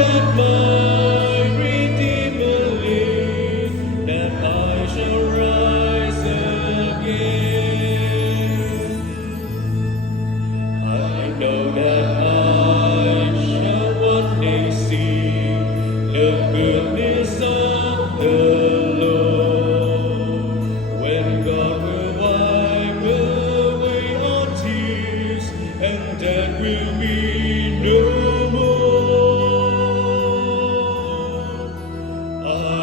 that my Redeemer lives, that I shall rise again. I know that I shall one day see the goodness of the Lord, when God will wipe away our tears, and death will be no more. I